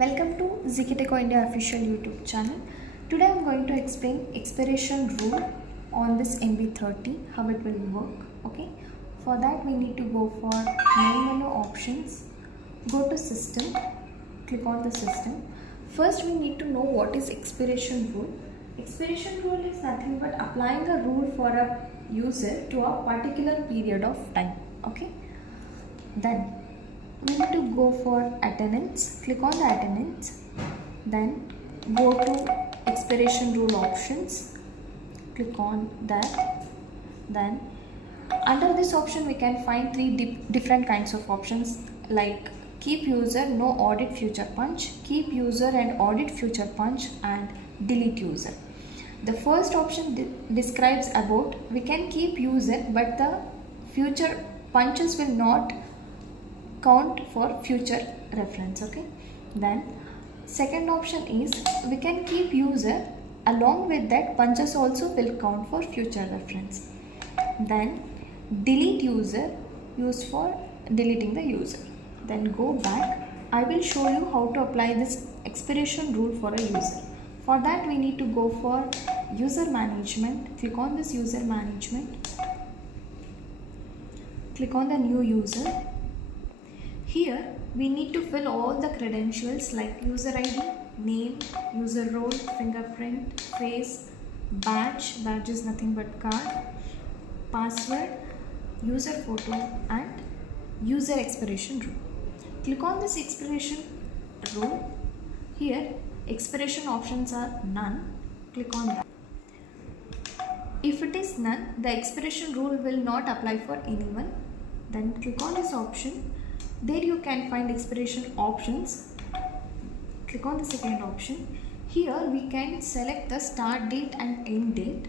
Welcome to Zikiteco India official YouTube channel. Today I am going to explain expiration rule on this MB30, how it will work. Okay. For that we need to go for main menu options, go to system, click on the system. First we need to know what is expiration rule. Expiration rule is nothing but applying a rule for a user to a particular period of time. Okay. Then we need to go for attendance, click on the attendance, then go to expiration rule options, click on that. Then under this option we can find three different kinds of options like keep user, no audit future punch, keep user and audit future punch, and delete user. The first option describes about we can keep user but the future punches will not count for future reference. Okay. Then second option is we can keep user, along with that punches also will count for future reference. Then delete user, used for deleting the user. Then go back. I will show you how to apply this expiration rule for a user. For that we need to go for user management, click on this user management, click on the new user. Here we need to fill all the credentials like user ID, name, user role, fingerprint, face, badge is nothing but card, password, user photo, and user expiration rule. Click on this expiration rule. Here expiration options are none. Click on that. If it is none, the expiration rule will not apply for anyone. Then click on this option. There you can find expiration options. Click on the second option. Here we can select the start date and end date.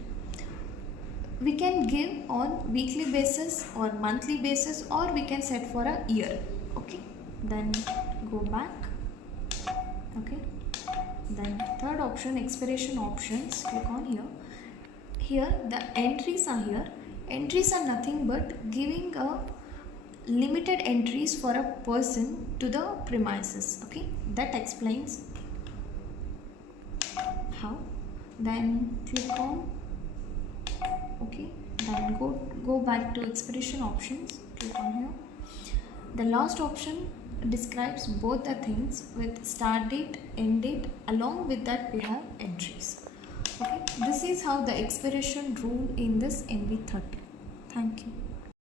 We can give on weekly basis or monthly basis, or we can set for a year. Okay. Then go back. Okay. Then third option, expiration options. Click on here. Here the entries are here. Entries are nothing but giving a limited entries for a person to the premises. Okay, that explains how. Then click on okay, then go back to expiration options, click on here. The last option describes both the things with start date, end date, along with that we have entries. Okay, this is how the expiration rule in this MB30. Thank you.